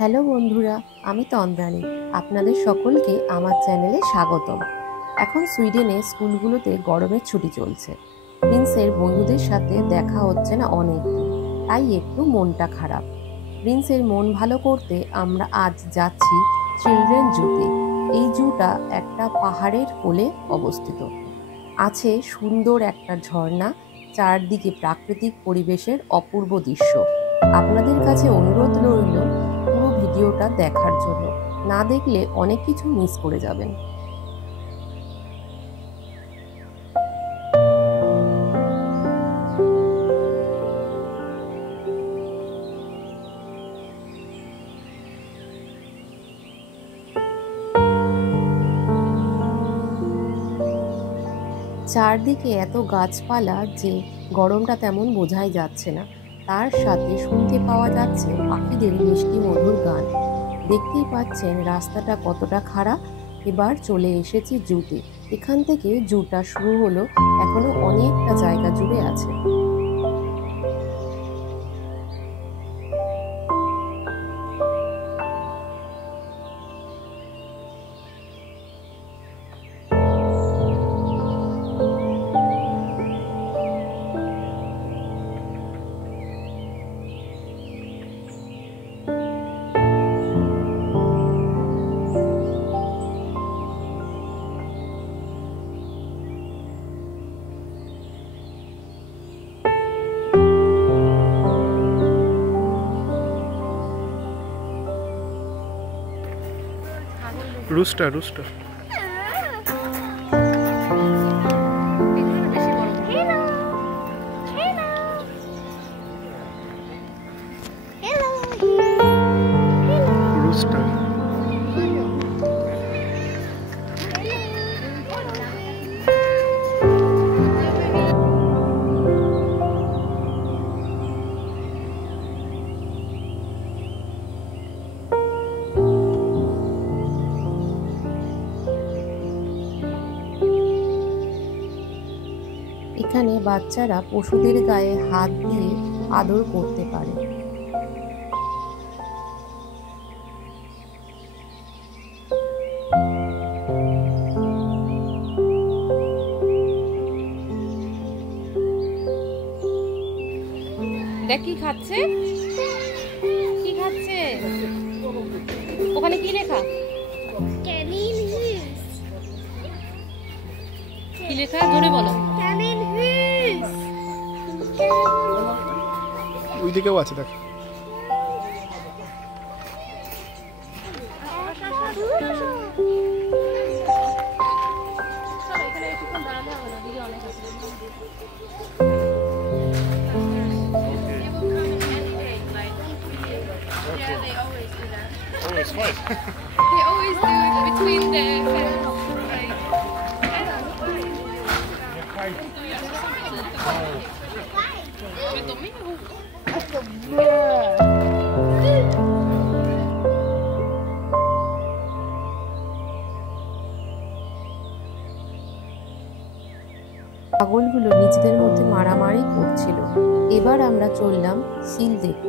Hello বন্ধুরা, আমি তন্দ্রানী। আপনাদের সকলকে আমার চ্যানেলে স্বাগতম। এখন সুইডেনে স্কুলগুলোতে গরমের ছুটি চলছে। প্রিন্সের বন্ধুদের সাথে দেখা হচ্ছে না অনেক দিন, তাই একটু মনটা খারাপ। প্রিন্সের মন ভালো করতে আমরা আজ যাচ্ছি চিলড্রেন জুতে। এই জুটা একটা পাহাড়ের কোলে অবস্থিত। আছে সুন্দর একটা ঝর্ণা, চারদিকে প্রাকৃতিক পরিবেশের অপূর্ব দৃশ্য। আপনাদের কাছে অনুরোধ রইল পুরো ভিডিওটা দেখার জন্য। না দেখলে অনেক কিছু মিস করে যাবেন। চারদিকে এত গাছপালা যে গরমটা তেমন বোঝাই যাচ্ছে না। তার সাথে শুনতে পাওয়া যাচ্ছে পাখিদের মিষ্টি মধুর গান। দেখতেই পাচ্ছেন রাস্তাটা কতটা খারাপ। এবার চলে এসেছি জুতে। এখান থেকে জুটা শুরু হলো, এখনো অনেকটা জায়গা জুড়ে আছে। রুস্টার রুস্টার রুস্টার এখানে বাচ্চারা পশুদের গায়ে হাত দিয়ে আদর করতে পারে। দেখ কি খাচ্ছে, কি খাচ্ছে, ওখানে কি লেখা, কি লেখা জোরে বলো। ওই দিকেও আছে, দেখ। Yeah, they always do that. Always what? They always do it between the fence. ছাগলগুলো নিজেদের মধ্যে মারামারি করছিল। এবার আমরা চললাম সিল দেখতে।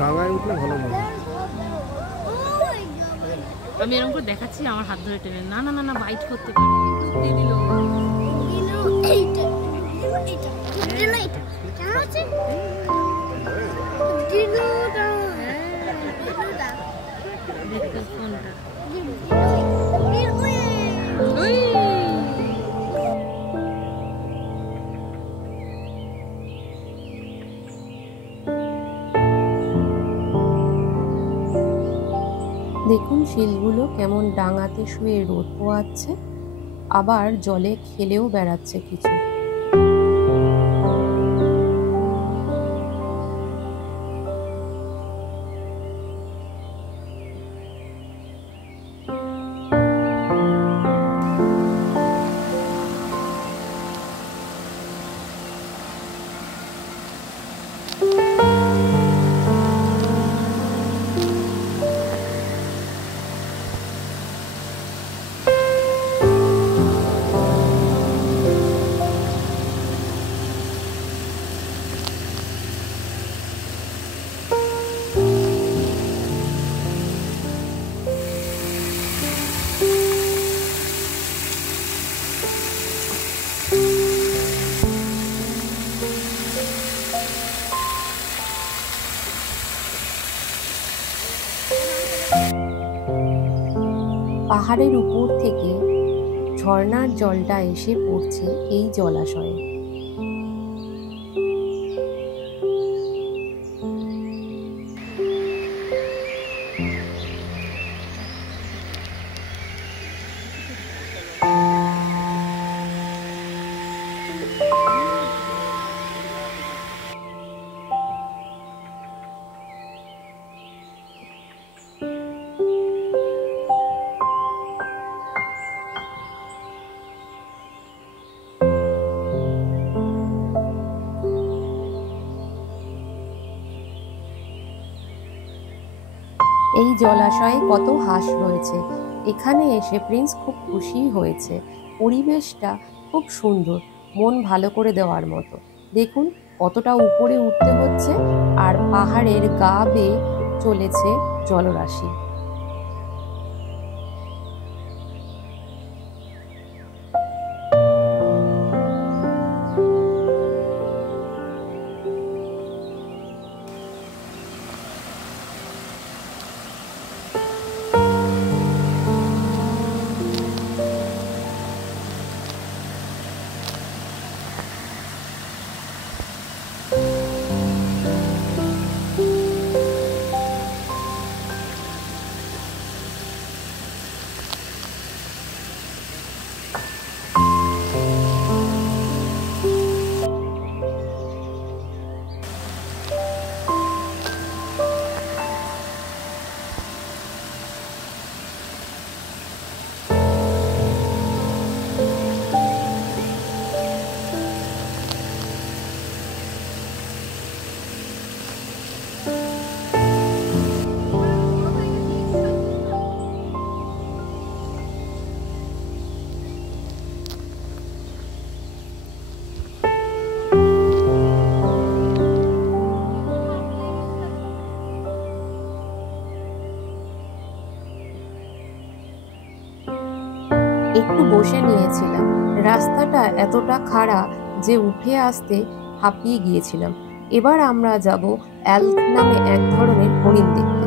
ডাঙায় উঠলে ভালো হবে। আমি এরকম করে দেখাচ্ছি, আমার হাত ধরে টেনে, না না না না বাইট করতে পারে, দিয়ে দিল। দেখুন শিলগুলো কেমন ডাঙাতে শুয়ে রোদ পোয়াচ্ছে, আবার জলে খেলেও বেড়াচ্ছে কিছু। পাহাড়ের উপর থেকে ঝর্ণার জলটা এসে পড়ছে এই জলাশয়ে। এই জলাশয়ে কত হাঁস রয়েছে। এখানে এসে প্রিন্স খুব খুশি হয়েছে। পরিবেশটা খুব সুন্দর, মন ভালো করে দেওয়ার মতো। দেখুন কতটা উপরে উঠতে হচ্ছে, আর পাহাড়ের গা বেয়ে চলেছে জলরাশি। একটু বসে নিয়েছিলাম। রাস্তাটা এতটা খাড়া যে উঠে আসতে হাঁপিয়ে গিয়েছিলাম। এবার আমরা যাব এল্ক নামে এক ধরনের হরিণ দেখতে।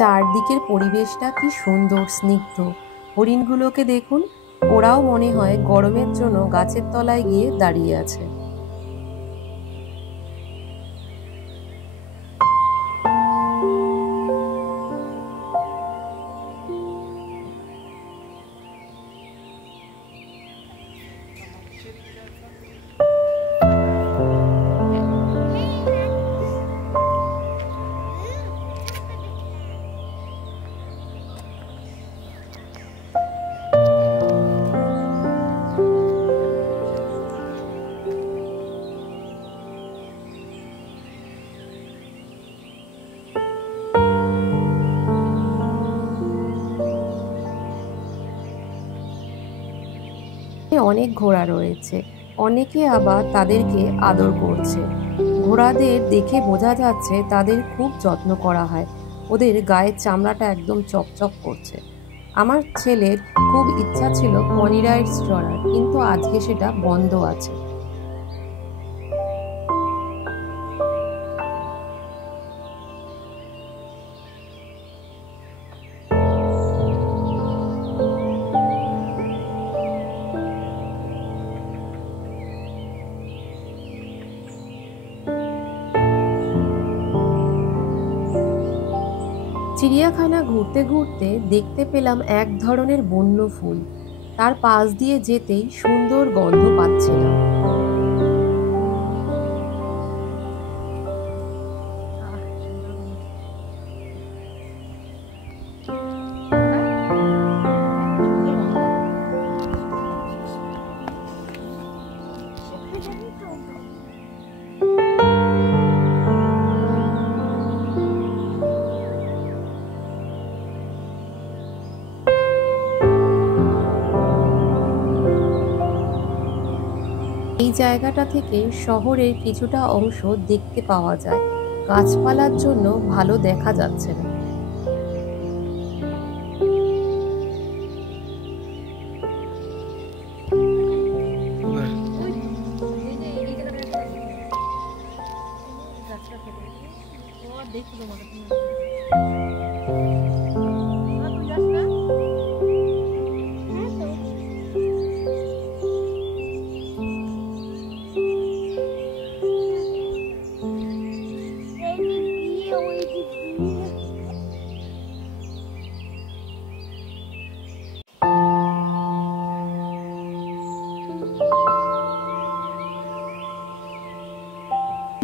চারদিকের পরিবেশটা কি সুন্দর, স্নিগ্ধ। হরিণগুলোকে দেখুন, ওরাও মনে হয় গরমের জন্য গাছের তলায় গিয়ে দাঁড়িয়ে আছে। অনেক ঘোড়া রয়েছে, অনেকে আবার তাদেরকে আদর করছে। ঘোড়াদের দেখে বোঝা যাচ্ছে তাদের খুব যত্ন করা হয়। ওদের গায়ের চামড়াটা একদম চকচক করছে। আমার ছেলের খুব ইচ্ছা ছিল পনি রাইডস চড়ার, কিন্তু আজকে সেটা বন্ধ আছে। চিড়িয়াখানা ঘুরতে ঘুরতে দেখতে পেলাম এক ধরনের বন্য ফুল। তার পাশ দিয়ে যেতেই সুন্দর গন্ধ পাচ্ছিলাম। এই জায়গাটা থেকে শহরের কিছুটা অংশ দেখতে পাওয়া যায়। গাছপালার জন্য ভালো দেখা যাচ্ছে না।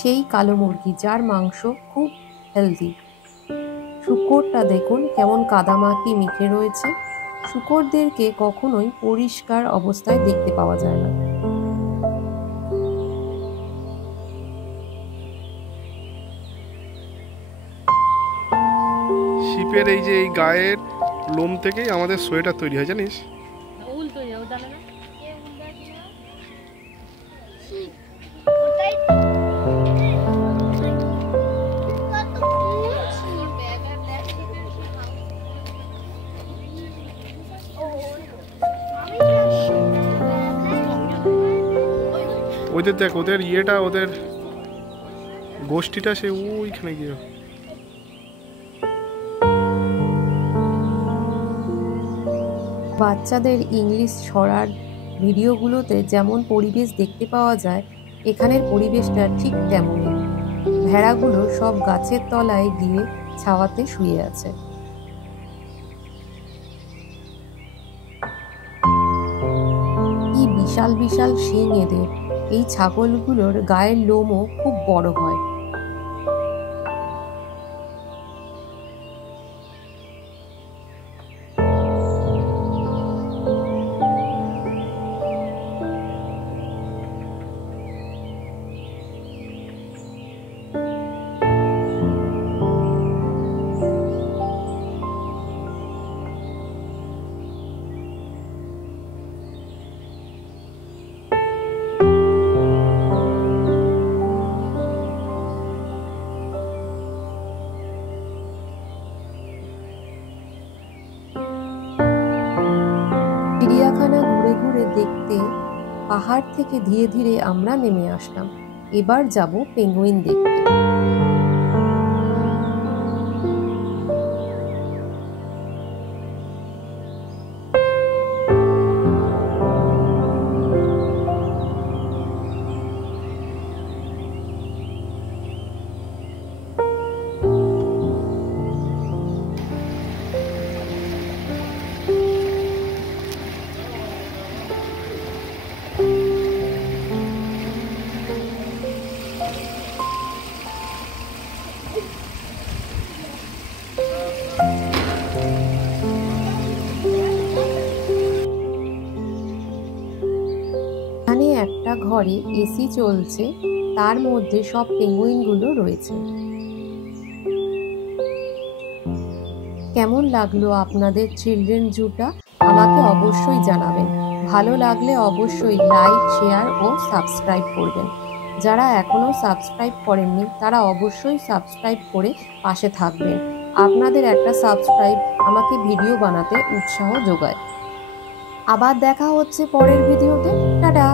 সেই কালো মুরগি যার মাংস খুব হেলদি। শূকরটা দেখুন কেমন কাদামাটি মেখে রয়েছে। শূকরদেরকে কখনোই পরিষ্কার অবস্থায় দেখতে পাওয়া যায় না। শিপের এই যে এই গায়ের লোম থেকেই আমাদের সোয়েটার তৈরি হয়, জানিস? ওদের দেখ, ওদের ইয়েটা, ওদের গোষ্ঠীটা সে ওইখানে গিয়ে। বাচ্চাদের ইংলিশ ছড়ার ভিডিওগুলোতে যেমন পরিবেশ দেখতে পাওয়া যায়, এখানের পরিবেশটা ঠিক তেমনই। ভেড়াগুলো সব গাছের তলায় গিয়ে ছাওয়াতে শুয়ে আছে। কি বিশাল বিশাল শিং এদের। এই ছাগলগুলোর গায়ের লোমও খুব বড় হয়। চিড়িয়াখানা ঘুরে ঘুরে দেখতে পাহাড় থেকে ধীরে ধীরে আমরা নেমে আসলাম। এবার যাব পেঙ্গুইন দেখতে। এখানে একটা ঘরে এসি চলছে, তার মধ্যে সব পেঙ্গুইনগুলো রয়েছে। কেমন লাগলো আপনাদের চিলড্রেন জুটা আমাকে অবশ্যই জানাবেন। ভালো লাগলে অবশ্যই লাইক, শেয়ার ও সাবস্ক্রাইব করবেন। যারা এখনো সাবস্ক্রাইব করেননি তারা অবশ্যই সাবস্ক্রাইব করে পাশে থাকবেন। আপনাদের একটা সাবস্ক্রাইব আমাকে ভিডিও বানাতে উৎসাহ যোগায়। আবার দেখা হচ্ছে পরের ভিডিওতে। টাটা।